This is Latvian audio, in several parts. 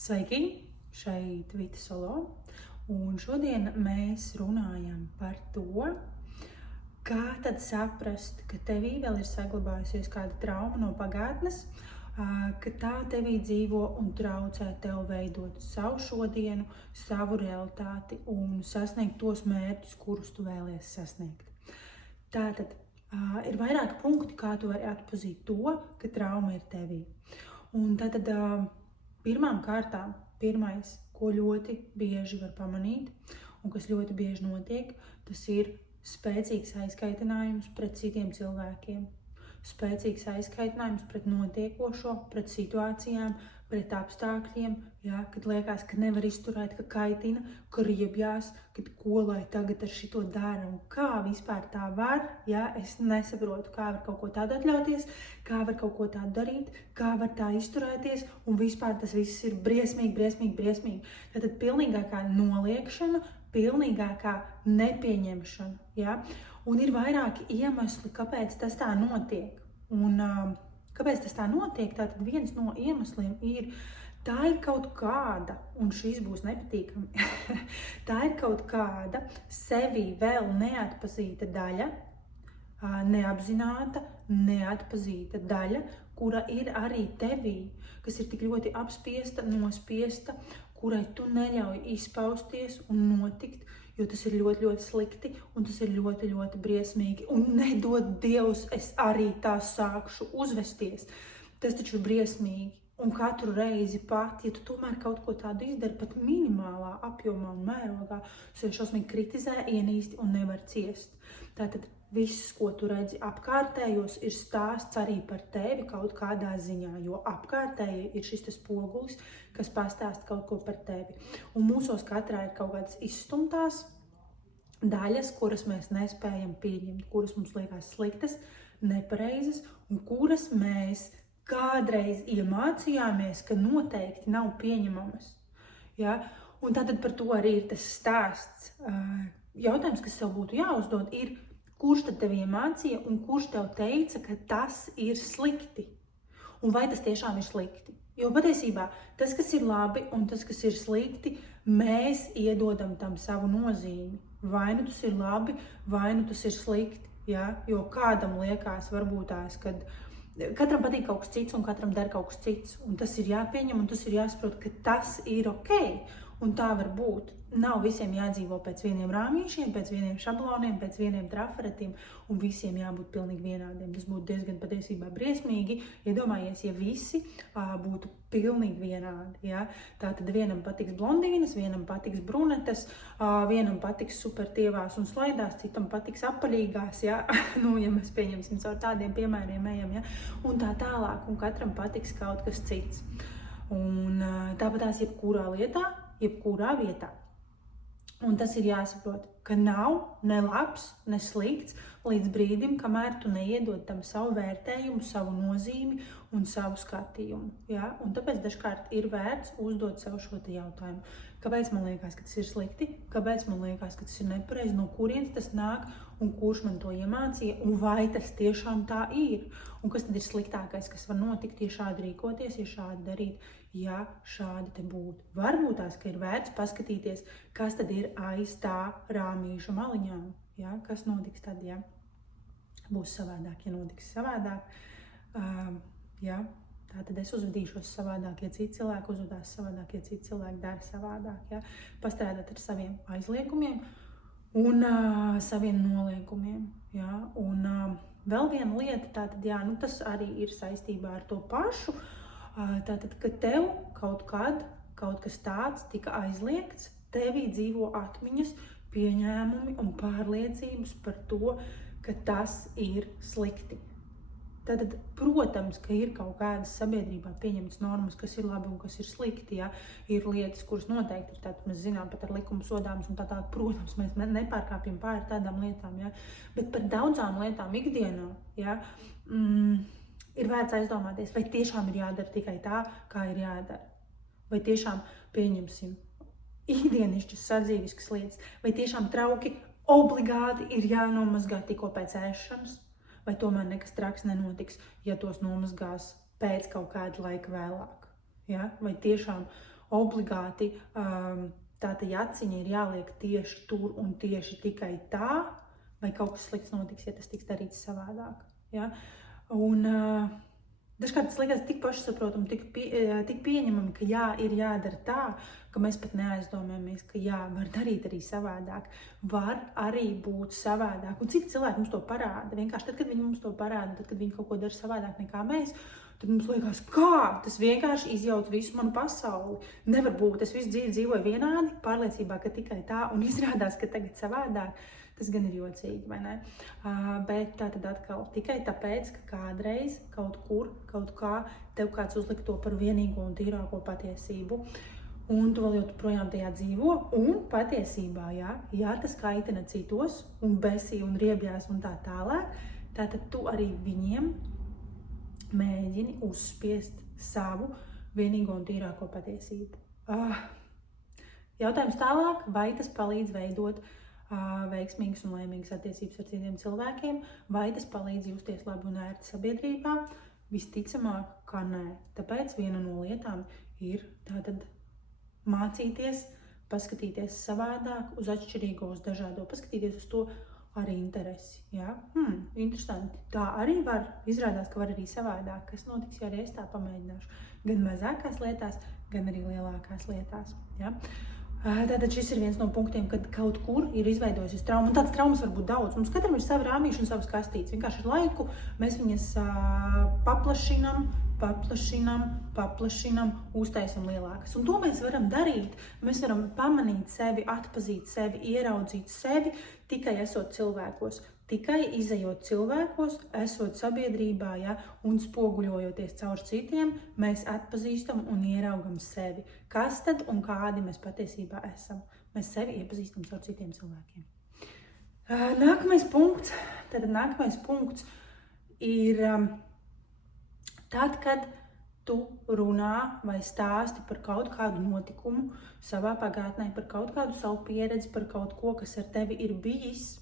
Sveiki! Šeit Vita Solo, un šodien mēs runājam par to, kā tad saprast, ka tevī vēl ir saglabājusies kāda trauma no pagātnes, ka tā tevī dzīvo un traucē tev veidot savu šodienu, savu realitāti un sasniegt tos mērķus, kurus tu vēlies sasniegt. Tātad ir vairāki punkti, kā tu vari atpazīt to, ka trauma ir tevī. Un tātad pirmām kārtām, pirmais, ko ļoti bieži var pamanīt un kas ļoti bieži notiek, tas ir spēcīgs aizkaitinājums pret citiem cilvēkiem. Spēcīgs aizkaitinājums pret notiekošo, pret situācijām, pret apstākļiem, kad liekas, ka nevar izturēt, ka kaitina, ka riebjās, kad ko lai tagad ar šito dara un kā vispār tā var, es nesaprotu, kā var kaut ko tādu atļauties, kā var kaut ko tādu darīt, kā var tā izturēties un vispār tas viss ir briesmīgi. Tātad pilnīgākā noliekšana, pilnīgākā nepieņemšana, Un ir vairāki iemesli, kāpēc tas tā notiek. Un kāpēc tas tā notiek, tātad viens no iemesliem ir, tā ir kaut kāda, un šis būs nepatīkami, tā ir kaut kāda sevi vēl neatpazīta daļa, neapzināta, neatpazīta daļa, kura ir arī tevī, kas ir tik ļoti apspiesta, nospiesta, kurai tu neļauj izpausties un notikt, jo tas ir ļoti slikti un tas ir ļoti briesmīgi. Un nedod Dievs, es arī tā sākšu uzvesties. Tas taču ir briesmīgi. Un katru reizi pat, ja tu tomēr kaut ko tādu izdari, pat minimālā apjomā un mērogā, tu šausmīgi kritizē, ienīsti un nevar ciest. Tātad viss, ko tu redzi apkārtējos, ir stāsts arī par tevi kaut kādā ziņā, jo apkārtēji ir šis spogulis, kas pastāsta kaut ko par tevi. Un mūsos katrā ir kaut kādas izstumtās daļas, kuras mēs nespējam pieņemt, kuras mums liekas sliktas, nepareizas, un kuras mēs kādreiz iemācījāmies, ka noteikti nav pieņemamas. Un tātad par to arī ir tas stāsts. Jautājums, kas sev būtu jāuzdod, ir, kurš tad tev iemācīja un kurš tev teica, ka tas ir slikti? Un vai tas tiešām ir slikti? Jo patiesībā tas, kas ir labi un tas, kas ir slikti, mēs iedodam tam savu nozīmi. Vai nu tas ir labi, vai nu tas ir slikti. Jo kādam liekas varbūt tās, kad katram patīk kaut kas cits un katram der kaut kas cits. Un tas ir jāpieņem un tas ir jāsaprot, ka tas ir ok. Un tā var būt. Nav visiem jādzīvo pēc vieniem rāmīšiem, pēc vieniem šabloniem, pēc vieniem trafaretiem un visiem jābūt pilnīgi vienādiem. Tas būtu diezgan patiesībā briesmīgi. Iedomājies, ja visi būtu pilnīgi vienādi. Tātad vienam patiks blondīnas, vienam patiks brunetes, vienam patiks supertievās un slaidās, citam patiks apaļīgās, ja mēs pieņemsim caur tādiem piemēriem ejam, un tā tālāk, un katram patiks kaut kas cits. Un tāpat tās jebkurā lietā, jebkurā vietā. Un tas ir jāsaprot, ka nav ne labs, ne slikts līdz brīdim, kamēr tu neiedod tam savu vērtējumu, savu nozīmi un savu skatījumu. Un tāpēc dažkārt ir vērts uzdot sev šo jautājumu. Kāpēc man liekas, ka tas ir slikti? Kāpēc man liekas, ka tas ir nepareizi? No kurienes tas nāk un kurš man to iemācīja? Un vai tas tiešām tā ir? Un kas tad ir sliktākais, kas var notikt, ja šādi rīkoties, ja šādi darīt? Ja šādi te būtu. Varbūt tās, ka ir vērts paskatīties, kas tad ir aiz tā rāmīša maliņām. Kas notiks tad, būs savādāk, ja notiks savādāk. Tātad es uzvedīšos savādāk, ja citi cilvēki uzvedās savādāk, ja citi cilvēki dara savādāk. Pastrādāt ar saviem aizliegumiem un saviem noliegumiem. Un vēl viena lieta, tātad, tas arī ir saistībā ar to pašu. Tātad, ka tev kaut kas tāds tika aizliegts, tevī dzīvo atmiņas, pieņēmumi un pārliecības par to, ka tas ir slikti. Tātad, protams, ka ir kaut kādas sabiedrībā pieņemtas normas, kas ir labi un kas ir slikti, Ir lietas, kuras noteikti ir tātad, mēs zinām pat ar likumu sodāmas un tā tālāk, protams, mēs nepārkāpjam pāri tādām lietām, Bet par daudzām lietām ikdienā, ir vērts aizdomāties, vai tiešām ir jādara tikai tā, kā ir jādara. Vai tiešām pieņemsim ikdienišķas sadzīviskas lietas, vai tiešām trauki obligāti ir jānomazgā tikko pēc ēšanas, vai tomēr nekas traks nenotiks, ja tos nomazgās pēc kaut kāda laika vēlāk. Vai tiešām obligāti tā jaciņa ir jāliek tieši tur un tieši tikai tā, vai kaut kas slikts notiks, ja tas tiks darīts savādāk. Ja? Un dažkārt tas liekas tik pašsaprotami, tik pieņemami, ka jā, ir jādara tā, ka mēs pat neaizdomājamies, ka jā, var darīt arī savādāk, var arī būt savādāk. Un citi cilvēki mums to parāda. Vienkārši tad, kad viņi mums to parāda, tad, kad viņi kaut ko dara savādāk nekā mēs, tad mums liekas, kā tas vienkārši izjauc visu manu pasauli. Nevar būt, es visu dzīvi dzīvoju vienādi, pārliecībā, ka tikai tā, un izrādās, ka tagad savādāk. Tas gan ir jocīgi, vai ne? Bet tā tad atkal tikai tāpēc, ka kādreiz, kaut kur, kaut kā, tev kāds uzlika to par vienīgo un tīrāko patiesību, un tu vēl joprojām tajā dzīvo, un patiesībā, ja tas kaitina citos, un besī, un riebjās, un tā tālāk, tātad tu arī viņiem mēģini uzspiest savu vienīgo un tīrāko patiesību. Jautājums tālāk, vai tas palīdz veidot veiksmīgas un laimīgas attiecības ar citiem cilvēkiem, vai tas palīdz justies labi un ērti sabiedrībā? Visticamāk, ka nē. Tāpēc viena no lietām ir tātad mācīties, paskatīties savādāk, uz atšķirīgo, uz dažādo, paskatīties uz to ar interesi. Ja? Interesanti. Tā arī var, izrādās, ka var arī savādāk. Kas notiks, ja arī es tā pamēģināšu? Gan mazākās lietās, gan arī lielākās lietās. Ja? Tātad šis ir viens no punktiem, kad kaut kur ir izveidojusies trauma, un tādas traumas var būt daudz. Mums katram ir savi rāmīši un savas kastītes. Vienkārši ar laiku mēs viņas paplašinam, uztaisam lielākas. Un to mēs varam darīt. Mēs varam pamanīt sevi, atpazīt sevi, ieraudzīt sevi tikai esot cilvēkos. Tikai izejot cilvēkos, esot sabiedrībā, un spoguļojoties caur citiem, mēs atpazīstam un ieraugam sevi. Kas tad un kādi mēs patiesībā esam? Mēs sevi iepazīstam caur citiem cilvēkiem. Nākamais punkts ir tad, kad tu runā vai stāsti par kaut kādu notikumu savā pagātnē, par kaut kādu savu pieredzi, par kaut ko, kas ar tevi ir bijis.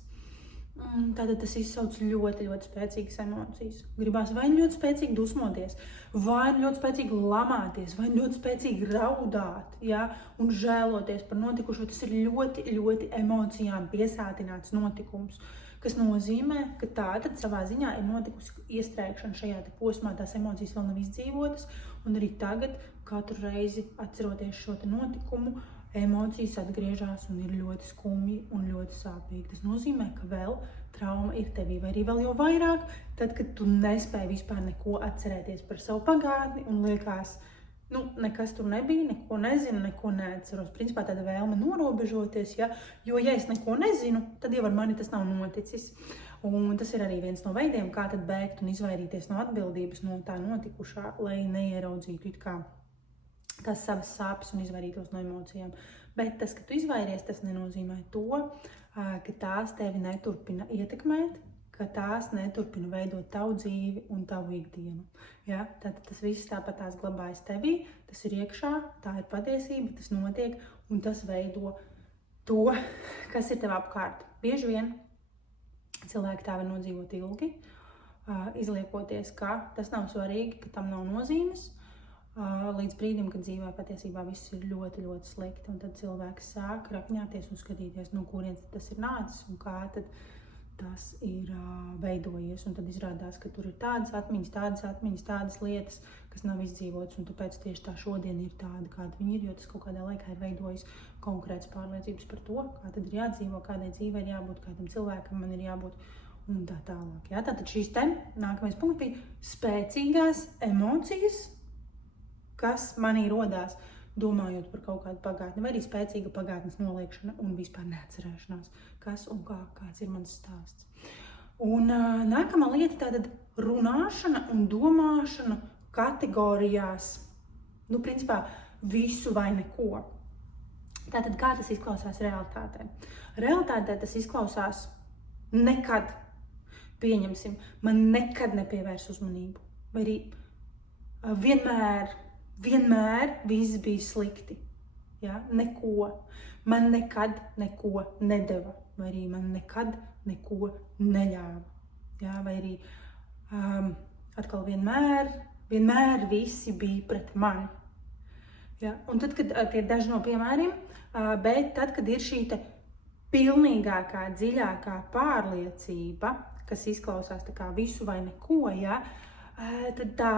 Tātad tas izsauc ļoti, ļoti spēcīgas emocijas. Gribās vai ļoti spēcīgi dusmoties, vai ļoti spēcīgi lamāties, vai ļoti spēcīgi raudāt, un žēloties par notikušo. Tas ir ļoti, ļoti emocijām piesātināts notikums, kas nozīmē, ka tātad savā ziņā ir notikusi iestrēgšana šajā posmā, tās emocijas vēl nav izdzīvotas, un arī tagad katru reizi atceroties šo notikumu, emocijas atgriežas un ir ļoti skumji un ļoti sāpīgi. Tas nozīmē, ka vēl trauma ir tevī, vai arī vēl jau vairāk, tad, kad tu nespēji vispār neko atcerēties par savu pagātni un liekas, nekas tur nebija, neko nezinu, neko neatceros. Principā tāda vēlme norobežoties, jo ja es neko nezinu, tad jau ar mani tas nav noticis. Un tas ir arī viens no veidiem, kā tad bēgt un izvairīties no atbildības no tā notikušā, lai neieraudzītu it kā tās savas sāpes un izvairītos no emocijām. Bet tas, ka tu izvairies, tas nenozīmē to, ka tās tevi neturpina ietekmēt, ka tās neturpina veidot tavu dzīvi un tavu ikdienu. Ja? Tātad tas viss tāpat tās glabājas tevī, tas ir iekšā, tā ir patiesība, tas notiek un tas veido to, kas ir tev apkārt. Bieži vien cilvēki tā var nodzīvot ilgi, izliekoties, ka tas nav svarīgi, ka tam nav nozīmes, līdz brīdim, kad dzīvē patiesībā viss ir ļoti, ļoti slikti. Un tad cilvēks sāk rakņāties un skatīties, no kurienes tas ir nācis un kā tad tas ir veidojies. Un tad izrādās, ka tur ir tādas atmiņas, tādas lietas, kas nav izdzīvotas. Un tāpēc tieši tā šodien ir tāda, kāda viņi ir, jo tas kaut kādā laikā ir veidojis konkrētas pārliecības par to, kā tad ir jādzīvo, kādai dzīvei ir jābūt, kādam cilvēkam man ir jābūt un tā tālāk. Ja? Tātad šīs nākamais punkts bija spēcīgās emocijas, kas manī rodās, domājot par kaut kādu pagātni, vai arī spēcīga pagātnes noliekšana un vispār neatcerēšanās, kas un kāds ir mans stāsts. Un nākamā lieta tātad runāšana un domāšana kategorijās, principā visu vai neko. Tātad kā tas izklausās realitātē? Realitātē tas izklausās nekad, pieņemsim, man nekad nepievērs uzmanību, vai arī vienmēr viss bija slikti, neko. Man nekad neko nedeva, vai arī man nekad neko neļāva, vai arī atkal vienmēr visi bija pret mani. Ja? Un tad, kad tie ir daži no piemēriem, bet tad, kad ir šī pilnīgākā, dziļākā pārliecība, kas izklausās tā kā visu vai neko, ja, tad tā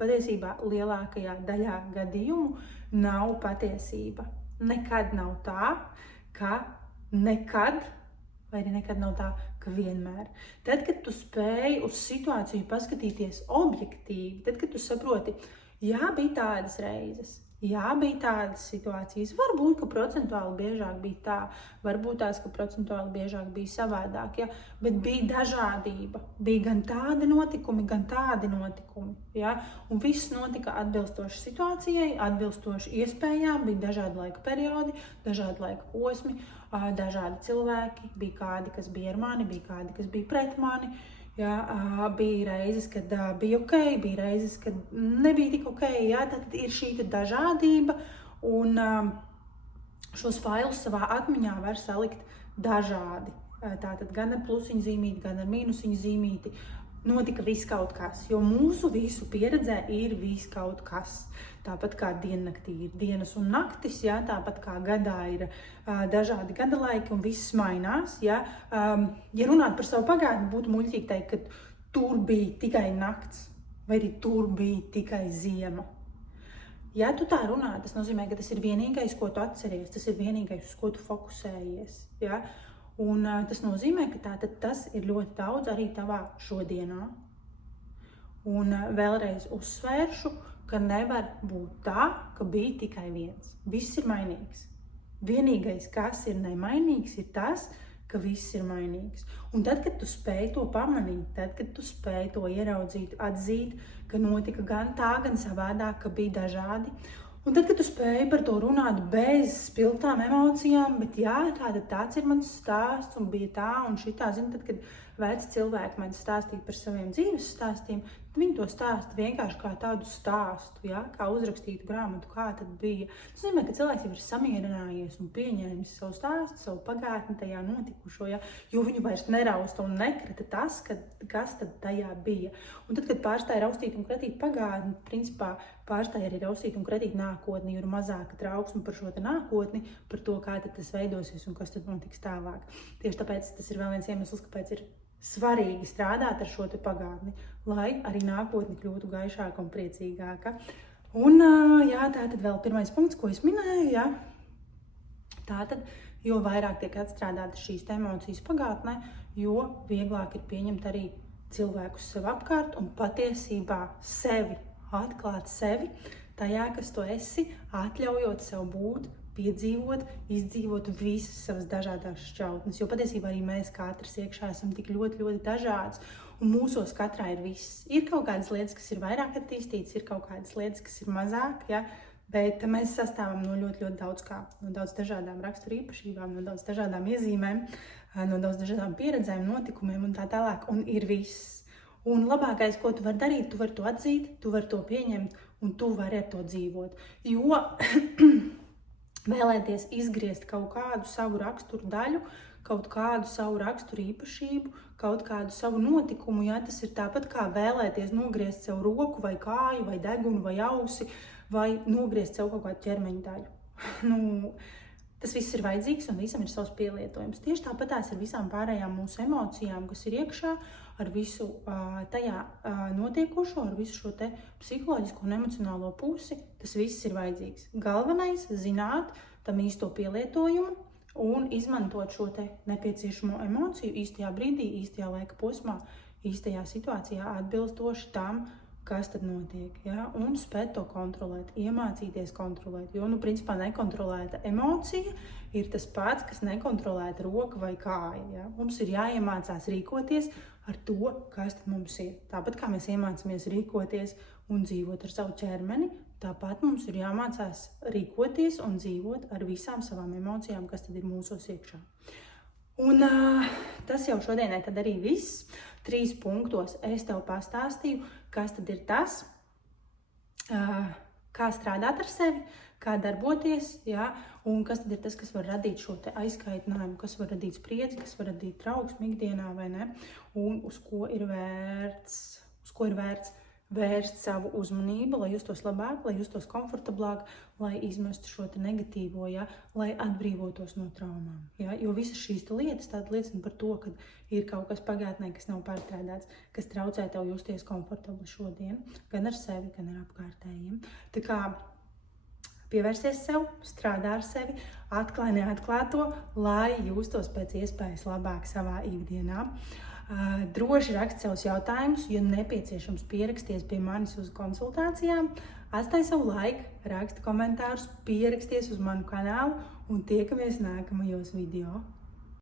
patiesībā lielākajā daļā gadījumu nav patiesība. Nekad nav tā, ka nekad, vai arī nekad nav tā, ka vienmēr. Tad, kad tu spēj uz situāciju paskatīties objektīvi, tad, kad tu saproti, jā, bija tādas reizes, jā, bija tādas situācijas, varbūt, ka procentuāli biežāk bija tā, varbūt tās, ka procentuāli biežāk bija savādāk, ja? Bet bija dažādība, bija gan tādi notikumi, gan tādi notikumi, ja? Un viss notika atbilstoši situācijai, atbilstoši iespējām, bija dažādi laika periodi, dažādi laika posmi, dažādi cilvēki, bija kādi, kas bija ar mani, bija kādi, kas bija pret mani. Ja, bija reizes, kad bija ok, bija reizes, kad nebija tik ok. Ja, tad ir šī dažādība, un šos failus savā atmiņā var salikt dažādi. Tātad gan ar plusiņu zīmīti, gan ar mīnusiņu zīmīti. Notika viss kaut kas, jo mūsu visu pieredzē ir viss kaut kas. Tāpat kā diennaktī ir dienas un naktis, ja, tāpat kā gadā ir dažādi gada laiki un viss mainās. Ja, ja runāt par savu pagātni, būtu muļķīgi teikt, ka tur bija tikai nakts, vai arī tur bija tikai ziema. Ja tu tā runā, tas nozīmē, ka tas ir vienīgais, ko tu atceries, tas ir vienīgais, uz ko tu fokusējies. Ja? Un tas nozīmē, ka tātad tas ir ļoti daudz arī tavā šodienā. Un vēlreiz uzsvēršu, ka nevar būt tā, ka bija tikai viens. Viss ir mainīgs. Vienīgais, kas ir nemainīgs, ir tas, ka viss ir mainīgs. Un tad, kad tu spēj to pamanīt, tad, kad tu spēj to ieraudzīt, atzīt, ka notika gan tā, gan savādāk, ka bija dažādi. Un tad, kad tu spēj par to runāt bez spilgtām emocijām, bet jā, tāds ir mans stāsts un bija tā un šitā, zini, tad, kad veci cilvēki man stāstīja par saviem dzīves stāstiem, viņi to stāsta vienkārši kā tādu stāstu, ja? Kā uzrakstītu grāmatu, kā tad bija. Tas nozīmē, ka cilvēks jau ir samierinājies un pieņēmis savu stāstu, savu pagātni tajā notikušo, ja? Jo viņu vairs nerausta un nekrita tas, kas tad tajā bija. Un tad, kad pārstāja raustīt un kratīt pagātni, principā pārstāja arī raustīt un kratīt nākotni, jo ir mazāka trauksme par šo nākotni, par to, kā tad tas veidosies un kas tad notiks tālāk. Tieši tāpēc tas ir vēl viens iemesls, kāpēc ir svarīgi strādāt ar šo pagātni, lai arī nākotne kļūtu gaišāka un priecīgāka. Un jā, tātad vēl pirmais punkts, ko es minēju, jā. Tātad, jo vairāk tiek atstrādātas šīs emocijas pagātnē, jo vieglāk ir pieņemt arī cilvēkus sev apkārt un patiesībā sevi, atklāt sevi tajā, kas tu esi, atļaujot sev būt, piedzīvot, izdzīvot visas savas dažādās šķautnes, jo patiesībā arī mēs katrs iekšā esam tik ļoti, ļoti dažāds, un mūsos katrā ir viss. Ir kaut kādas lietas, kas ir vairāk attīstītas, ir kaut kādas lietas, kas ir mazāk, ja? Bet mēs sastāvam no ļoti, ļoti daudz kā, no daudz dažādām rakstura īpašībām, no daudz dažādām iezīmēm, no daudz dažādām pieredzēm, notikumiem un tā tālāk, un ir viss. Un labākais, ko tu vari darīt, tu vari to atzīt, tu vari to pieņemt, un tu vari ar to dzīvot, jo vēlēties izgriezt kaut kādu savu raksturu daļu, kaut kādu savu raksturu īpašību, kaut kādu savu notikumu, ja tas ir tāpat kā vēlēties nogriezt sev roku vai kāju, vai degunu, vai ausi, vai nogriezt sev kaut kādu ķermeņa daļu. Tas viss ir vajadzīgs un visam ir savs pielietojums. Tieši tāpat tās ar visām pārējām mūsu emocijām, kas ir iekšā, ar visu tajā notiekošo, ar visu šo te psiholoģisko un emocionālo pusi, tas viss ir vajadzīgs. Galvenais zināt tam īsto pielietojumu un izmantot šo te nepieciešamo emociju īstajā brīdī, īstajā laika posmā, īstajā situācijā atbilstoši tam, kas tad notiek, ja? Un spēt to kontrolēt, iemācīties kontrolēt, jo, principā nekontrolēta emocija ir tas pats, kas nekontrolēta roka vai kāja, ja? Mums ir jāiemācās rīkoties ar to, kas tad mums ir. Tāpat kā mēs iemācāmies rīkoties un dzīvot ar savu ķermeni, tāpat mums ir jāmācās rīkoties un dzīvot ar visām savām emocijām, kas tad ir mūsos iekšā. Un tas jau šodienai tad arī viss. 3 punktos es tev pastāstīju, kas tad ir tas, kā strādāt ar sevi, kā darboties, ja, un kas tad ir tas, kas var radīt šo te aizkaitinājumu, kas var radīt spriedzi, kas var radīt trauksmi ikdienā vai ne, un uz ko ir vērts vērst savu uzmanību, lai justos labāk, lai justos komfortablāk, lai izmestu šo te negatīvo, ja, lai atbrīvotos no traumām. Ja, jo visas šīs lietas tāda liecina par to, ka ir kaut kas pagātnē, kas nav pārstrādāts, kas traucē tev justies komfortabli šodien, gan ar sevi, gan ar apkārtējiem. Tā kā pievērsies sev, strādā ar sevi, atklāj neatklāto, lai justos pēc iespējas labāk savā ikdienā. Droši rakst savus jautājumus, ja nepieciešams pieraksties pie manis uz konsultācijām, atstāj savu laiku, raksti komentārus, pieraksties uz manu kanālu un tiekamies nākamajos video.